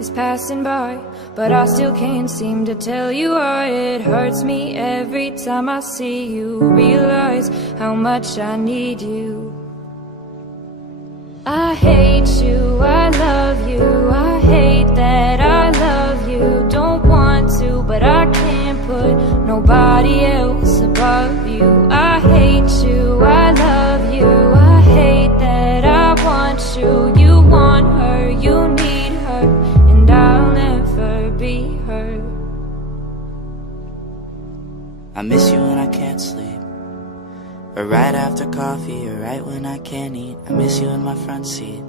is passing by, but I still can't seem to tell you why. It hurts me every time I see you, realize how much I need you. I hate you, I love you, I hate that I love you. Don't want to, but I can't put nobody else above you. I hate you, I love you, I hate that I want you. You want her, you need her, and I'll never be her. I miss you when I can't sleep, or right after coffee, or right when I can't eat. I miss you in my front seat,